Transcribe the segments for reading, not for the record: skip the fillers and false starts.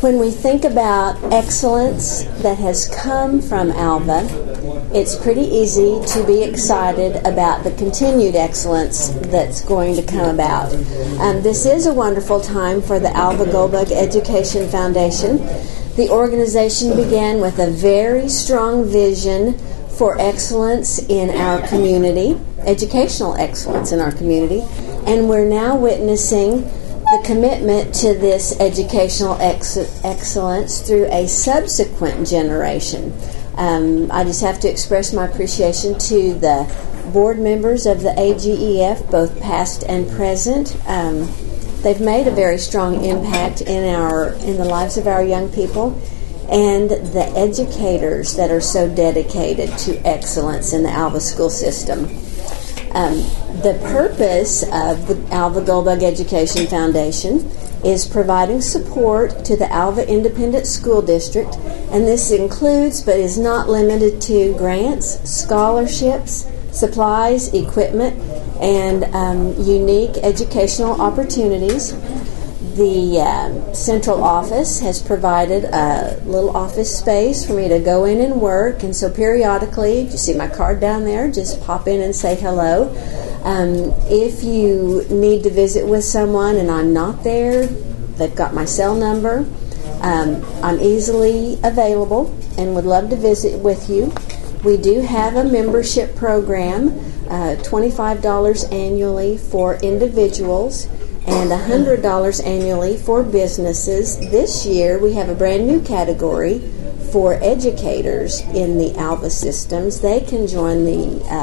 When we think about excellence that has come from Alva, it's pretty easy to be excited about the continued excellence that's going to come about. This is a wonderful time for the Alva Educational Foundation. The organization began with a very strong vision for excellence in our community, educational excellence in our community, and we're now witnessing the commitment to this educational excellence through a subsequent generation. I just have to express my appreciation to the board members of the AGEF, both past and present. They've made a very strong impact in the lives of our young people, and the educators that are so dedicated to excellence in the Alva school system. The purpose of the Alva Goldbug Education Foundation is providing support to the Alva Independent School District, and this includes but is not limited to grants, scholarships, supplies, equipment, and unique educational opportunities. The central office has provided a little office space for me to go in and work, and so periodically, you see my card down there, just pop in and say hello. If you need to visit with someone and I'm not there, they've got my cell number. I'm easily available and would love to visit with you. We do have a membership program, $25 annually for individuals and $100 annually for businesses. This year we have a brand new category for educators in the Alva systems. They can join the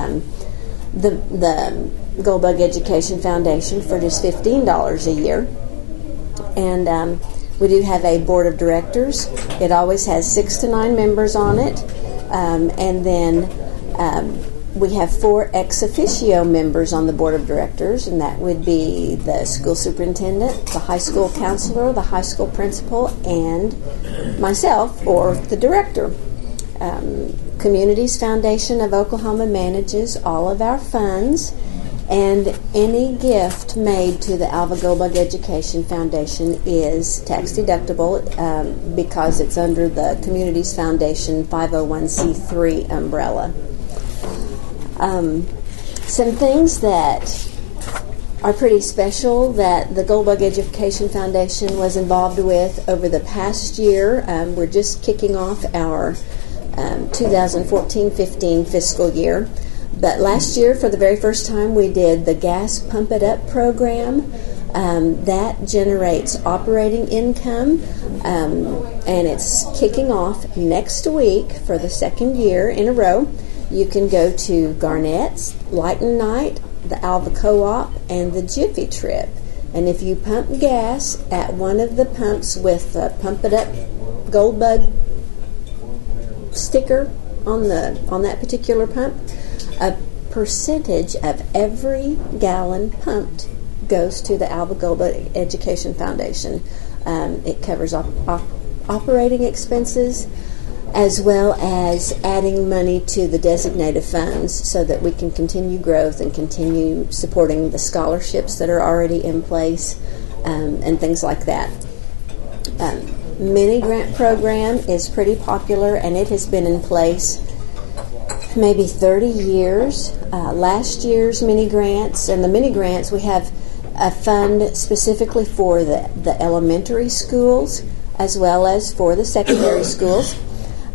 Goldbug Education Foundation for just $15 a year. And we do have a board of directors. It always has 6 to 9 members on it. And then we have 4 ex officio members on the board of directors, and that would be the school superintendent, the high school counselor, the high school principal, and myself, or the director. Communities Foundation of Oklahoma manages all of our funds, and any gift made to the Alva Goldbug Education Foundation is tax deductible because it's under the Communities Foundation 501c3 umbrella. Some things that are pretty special that the Goldbug Education Foundation was involved with over the past year. We're just kicking off our 2014-15 fiscal year. But last year, for the very first time, we did the Gas Pump It Up program. That generates operating income, and it's kicking off next week for the second year in a row. You can go to Garnett's, Light and Night, the Alva Co-op, and the Jiffy Trip. And if you pump gas at one of the pumps with the Pump It Up Goldbug sticker on that particular pump, a percentage of every gallon pumped goes to the Alva Goldbug Education Foundation. It covers operating expenses, as well as adding money to the designated funds so that we can continue growth and continue supporting the scholarships that are already in place, and things like that. Mini grant program is pretty popular, and it has been in place maybe 30 years. Last year's mini grants, and the mini grants, we have a fund specifically for the elementary schools as well as for the secondary schools.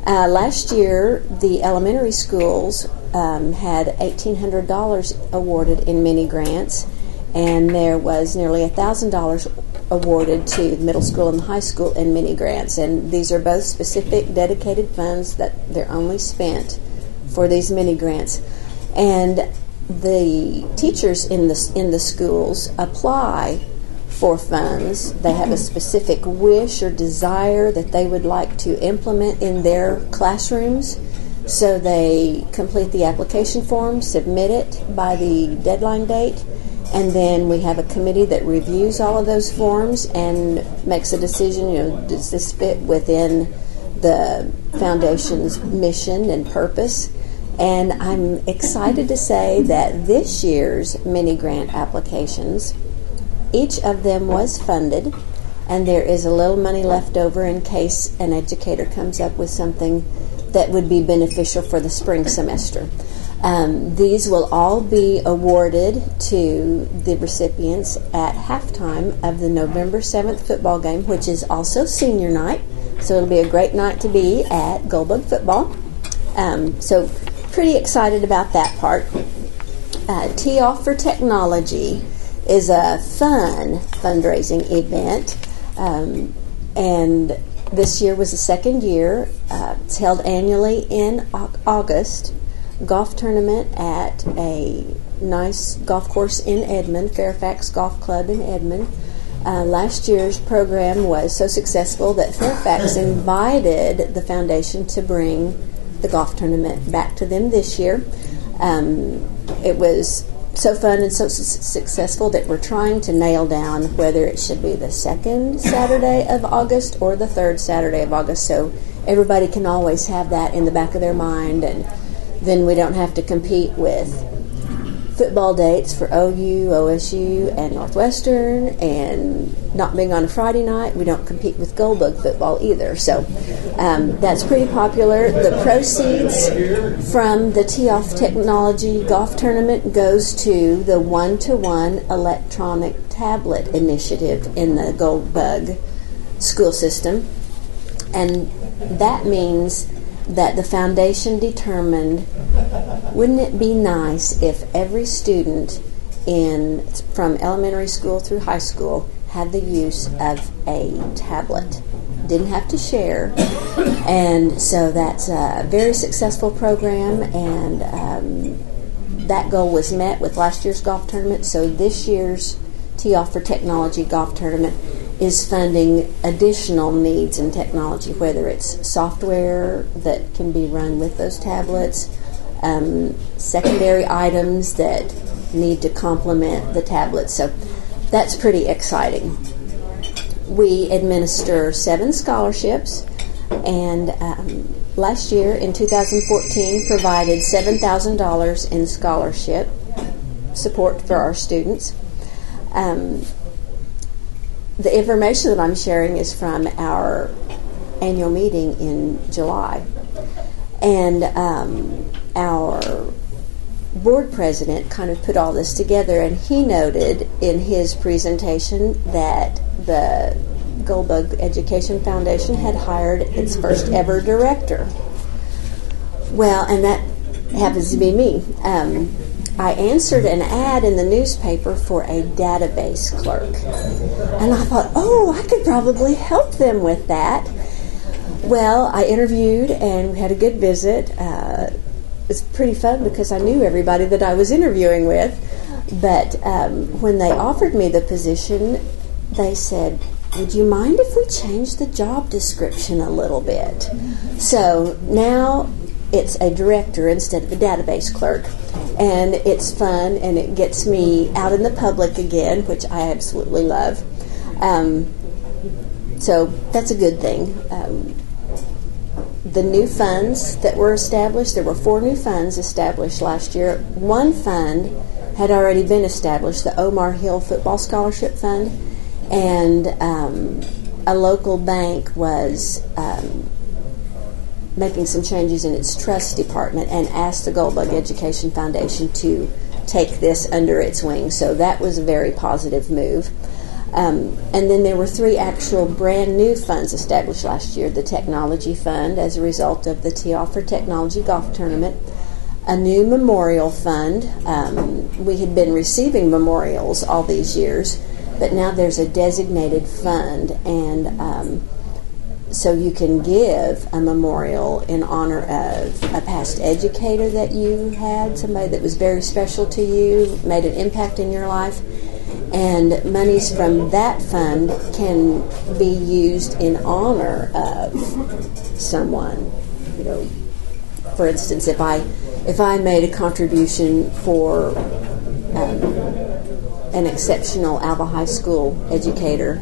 Last year, the elementary schools had $1,800 awarded in mini grants, and there was nearly $1,000 awarded to the middle school and the high school in mini grants. And these are both specific dedicated funds that they're only spent for these mini grants. And the teachers in the schools apply for funds. They have a specific wish or desire that they would like to implement in their classrooms. So they complete the application form, submit it by the deadline date, and then we have a committee that reviews all of those forms and makes a decision, does this fit within the foundation's mission and purpose? And I'm excited to say that this year's mini grant applications, each of them was funded, and there is a little money left over in case an educator comes up with something that would be beneficial for the spring semester. These will all be awarded to the recipients at halftime of the November 7th football game, which is also senior night. So it'll be a great night to be at Goldbug football. So pretty excited about that part. Tee Off for Technology is a fun fundraising event. And this year was the second year. It's held annually in August. Golf tournament at a nice golf course in Edmond, Fairfax Golf Club in Edmond. Last year's program was so successful that Fairfax invited the foundation to bring the golf tournament back to them this year. It was so fun and so successful that we're trying to nail down whether it should be the second Saturday of August or the third Saturday of August, so everybody can always have that in the back of their mind, and then we don't have to compete with football dates for OU, OSU, and Northwestern, and not being on a Friday night, we don't compete with Goldbug football either. So that's pretty popular. The proceeds from the Tee Off Technology Golf Tournament goes to the one-to-one electronic tablet initiative in the Goldbug school system, and that means that the foundation determined, wouldn't it be nice if every student from elementary school through high school had the use of a tablet? Didn't have to share. And so that's a very successful program, and that goal was met with last year's golf tournament. So this year's Tee Off for Technology golf tournament is funding additional needs in technology, whether it's software that can be run with those tablets, secondary items that need to complement the tablets. So that's pretty exciting. We administer 7 scholarships, and last year in 2014 provided $7,000 in scholarship support for our students. The information that I'm sharing is from our annual meeting in July. And our board president kind of put all this together, and he noted in his presentation that the Goldbug Education Foundation had hired its first ever director. Well, and that happens to be me. I answered an ad in the newspaper for a database clerk. And I thought, I could probably help them with that. Well, I interviewed and we had a good visit. It was pretty fun because I knew everybody that I was interviewing with. But when they offered me the position, they said, would you mind if we change the job description a little bit? So now it's a director instead of a database clerk. And it's fun, and it gets me out in the public again, which I absolutely love. So that's a good thing. The new funds that were established, there were 4 new funds established last year. One fund had already been established, the Omar Hill Football Scholarship Fund, and a local bank was making some changes in its trust department and asked the Goldbug Education Foundation to take this under its wing. So that was a very positive move. And then there were 3 actual brand new funds established last year. The Technology Fund, as a result of the Tee Off for Technology Golf Tournament. A new Memorial Fund. We had been receiving memorials all these years, but now there's a designated fund, and so you can give a memorial in honor of a past educator that you had, somebody that was very special to you, made an impact in your life, and monies from that fund can be used in honor of someone. You know, for instance, if I made a contribution for an exceptional Alva High School educator,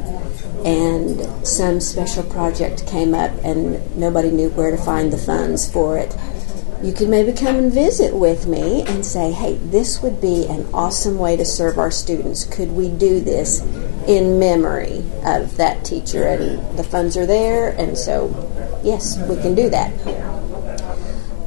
and some special project came up and nobody knew where to find the funds for it, you could maybe come and visit with me and say, hey, this would be an awesome way to serve our students. Could we do this? in memory of that teacher, and the funds are there, and so yes, we can do that.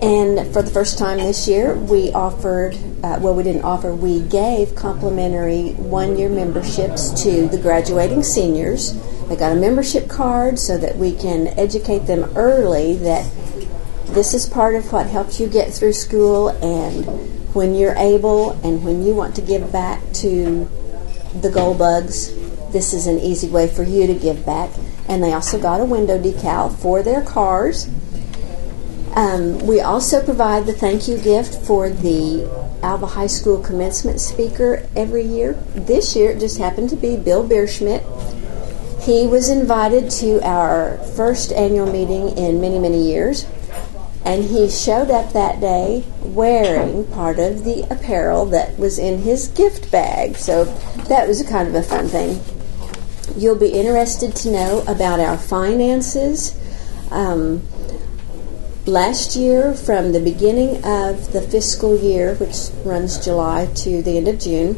And for the first time this year, we offered, we gave complimentary one-year memberships to the graduating seniors. They got a membership card so that we can educate them early that this is part of what helps you get through school, and when you're able and when you want to give back to the Gold Bugs, this is an easy way for you to give back. And they also got a window decal for their cars. We also provide the thank you gift for the Alva High School commencement speaker every year. This year it just happened to be Bill Bierschmidt. He was invited to our first annual meeting in many, many years, and he showed up that day wearing part of the apparel that was in his gift bag. So that was kind of a fun thing. You'll be interested to know about our finances. Last year, from the beginning of the fiscal year, which runs July to the end of June,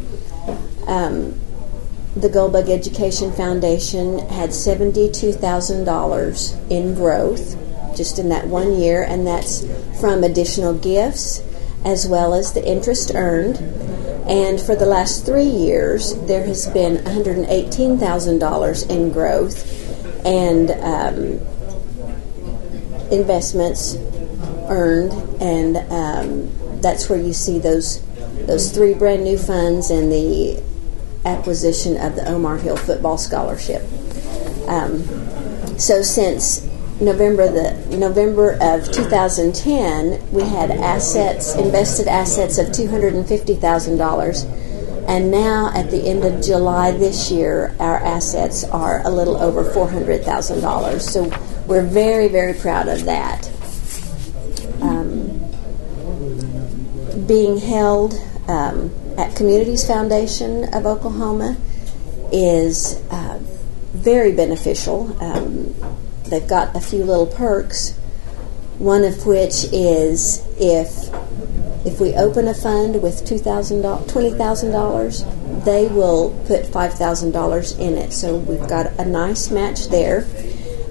the Alva Educational Foundation had $72,000 in growth just in that 1 year, and that's from additional gifts as well as the interest earned. And for the last 3 years, there has been $118,000 in growth and investments earned, and that's where you see those 3 brand new funds and the acquisition of the Omar Hill football scholarship. So since November of 2010, we had invested assets of $250,000, and now at the end of July this year, our assets are a little over $400,000. So we're very, very proud of that. Being held at Communities Foundation of Oklahoma is very beneficial. They've got a few little perks, one of which is if we open a fund with $20,000, they will put $5,000 in it. So we've got a nice match there.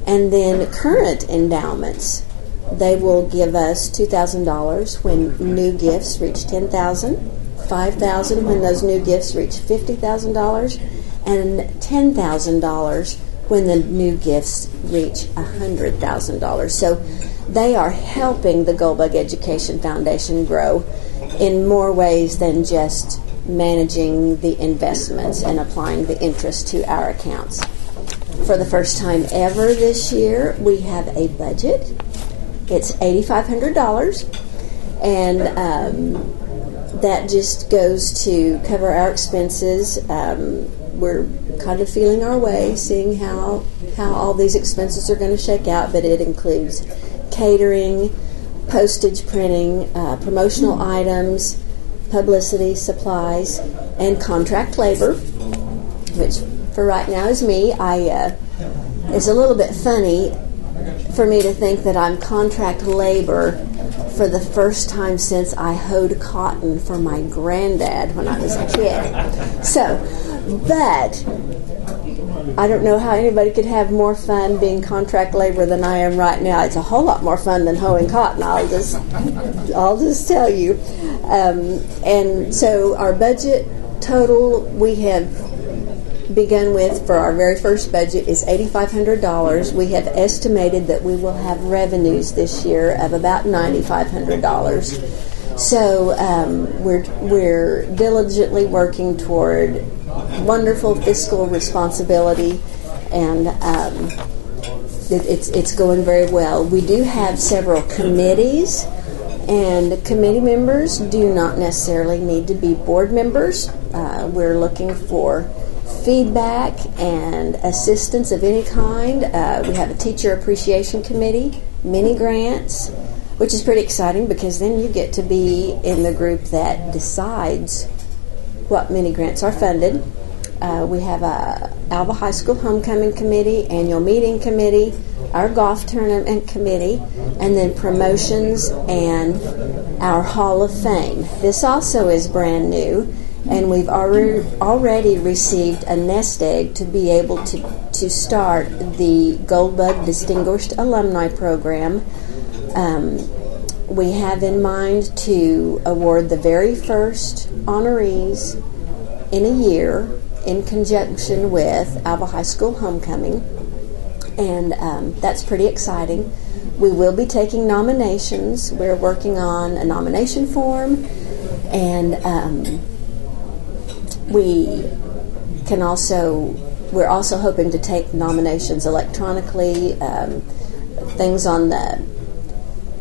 And then current endowments, they will give us $2,000 when new gifts reach $10,000, $5,000 when those new gifts reach $50,000, and $10,000 when the new gifts reach $100,000. So they are helping the Goldbug Education Foundation grow in more ways than just managing the investments and applying the interest to our accounts. For the first time ever this year, we have a budget. It's $8,500, and that just goes to cover our expenses. We're kind of feeling our way, seeing how all these expenses are going to shake out, but it includes catering, postage printing, promotional items, publicity, supplies, and contract labor, which for right now is me. It's a little bit funny for me to think that I'm contract labor for the first time since I hoed cotton for my granddad when I was a kid. So, but I don't know how anybody could have more fun being contract labor than I am right now. It's a whole lot more fun than hoeing cotton, I'll just tell you. And so our budget total we have begun with for our very first budget is $8,500. We have estimated that we will have revenues this year of about $9,500. So we're diligently working toward wonderful fiscal responsibility, and it's going very well. We do have several committees, and committee members do not necessarily need to be board members. We're looking for feedback and assistance of any kind. We have a teacher appreciation committee, mini grants, which is pretty exciting because then you get to be in the group that decides what mini grants are funded. We have a Alva High School Homecoming Committee, annual meeting committee, our golf tournament committee, and then promotions and our Hall of Fame. This also is brand new, And we've already received a nest egg to be able to start the Goldbug Distinguished Alumni Program. We have in mind to award the very first honorees in a year in conjunction with Alva High School Homecoming, and that's pretty exciting. We will be taking nominations. We're working on a nomination form, and we're also hoping to take nominations electronically. Things on the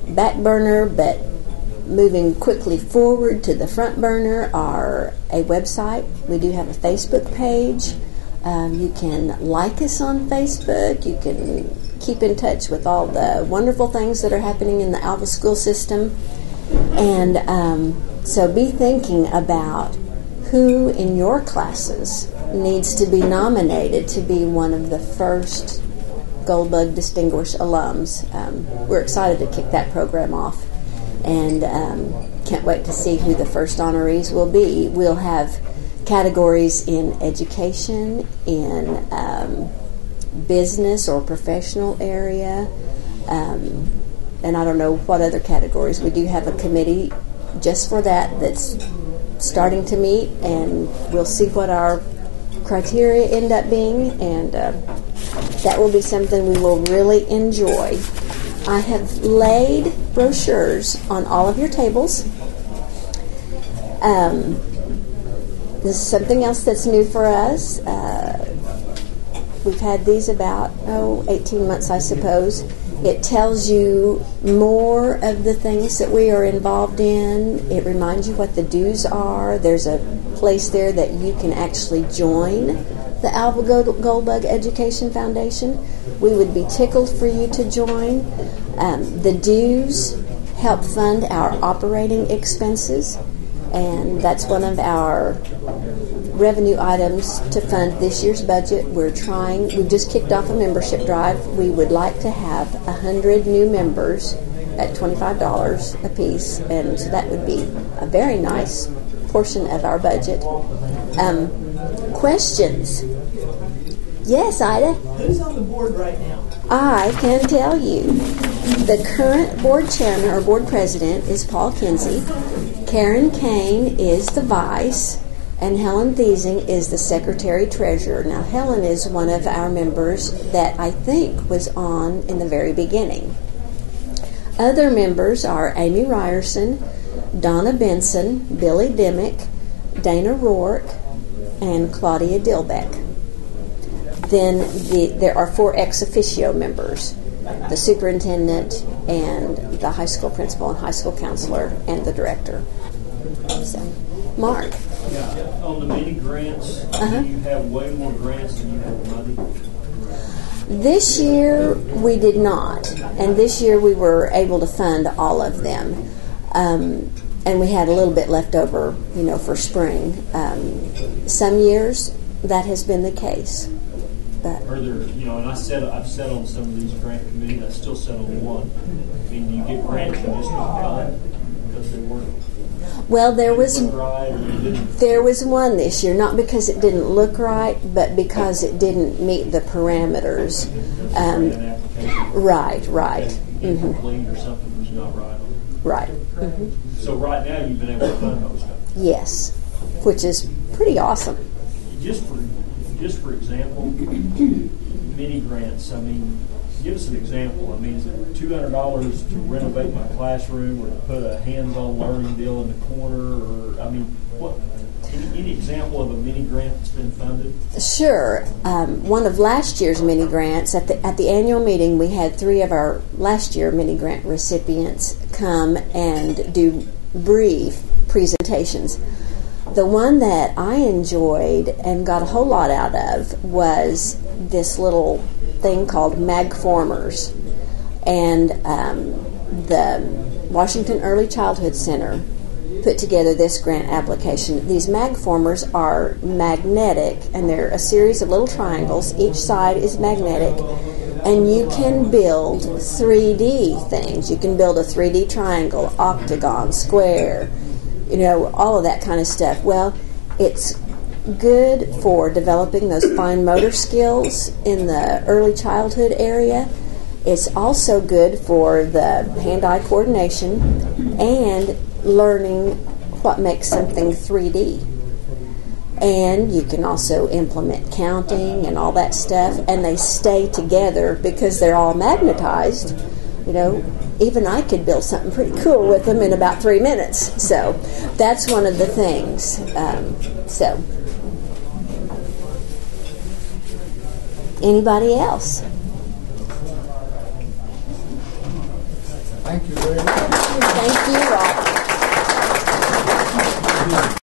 back burner, but moving quickly forward to the front burner are a website. We do have a Facebook page. You can like us on Facebook. You can keep in touch with all the wonderful things that are happening in the Alva school system. And so be thinking about who in your classes needs to be nominated to be one of the first Goldbug Distinguished alums. We're excited to kick that program off, and can't wait to see who the first honorees will be. We'll have categories in education, in business or professional area, and I don't know what other categories. We do have a committee just for that's starting to meet, and we'll see what our criteria end up being, and that will be something we will really enjoy. I have laid brochures on all of your tables. This is something else that's new for us. We've had these about 18 months, I suppose. It tells you more of the things that we are involved in. It reminds you what the dues are. There's a place there that you can actually join the Alva Goldbug Education Foundation. We would be tickled for you to join. The dues help fund our operating expenses, and that's one of our revenue items to fund this year's budget. We've just kicked off a membership drive. We would like to have 100 new members at $25 a piece, and so that would be a very nice portion of our budget. Questions? Yes, Ida? Who's on the board right now? I can tell you. The current board chairman or board president is Paul Kinsey. Karen Kane is the vice, and Helen Thiesing is the secretary-treasurer. Now, Helen is one of our members that I think was on in the very beginning. Other members are Amy Ryerson, Donna Benson, Billy Dimmick, Dana Rourke, and Claudia Dilbeck. Then there are 4 ex officio members: the superintendent and the high school principal and high school counselor and the director. So, Mark. Yeah, on the mini grants, you have way more grants than you have money. This year we did not, and this year we were able to fund all of them, and we had a little bit left over, for spring. Some years that has been the case, but Are there, and I've sat on some of these grant committees. I still sit on one. I mean, do you get grants you just don't fund because they weren't? Well, there was right, one this year, not because it didn't look right, but because it didn't meet the parameters. Right. Incomplete or something was not right on it. Right. So right now you've been able to fund those stuff. Yes, which is pretty awesome. Just for example, mini grants. I mean, give us an example. I mean, is it $200 to renovate my classroom, or to put a hands-on learning deal in the corner, or what? Any example of a mini grant that's been funded? Sure. One of last year's mini grants, at the annual meeting, we had 3 of our last year mini grant recipients come and do brief presentations. The one that I enjoyed and got a whole lot out of was this little thing called Magformers, and the Washington Early Childhood Center put together this grant application. These Magformers are magnetic, and they're a series of little triangles. Each side is magnetic, and you can build 3D things. You can build a 3D triangle, octagon, square, all of that kind of stuff. Well, It's good for developing those fine motor skills in the early childhood area. It's also good for the hand-eye coordination and learning what makes something 3D. And you can also implement counting and all that stuff, and they stay together because they're all magnetized. You know, even I could build something pretty cool with them in about 3 minutes. So that's one of the things. Anybody else? Thank you very much. Thank you, Rob.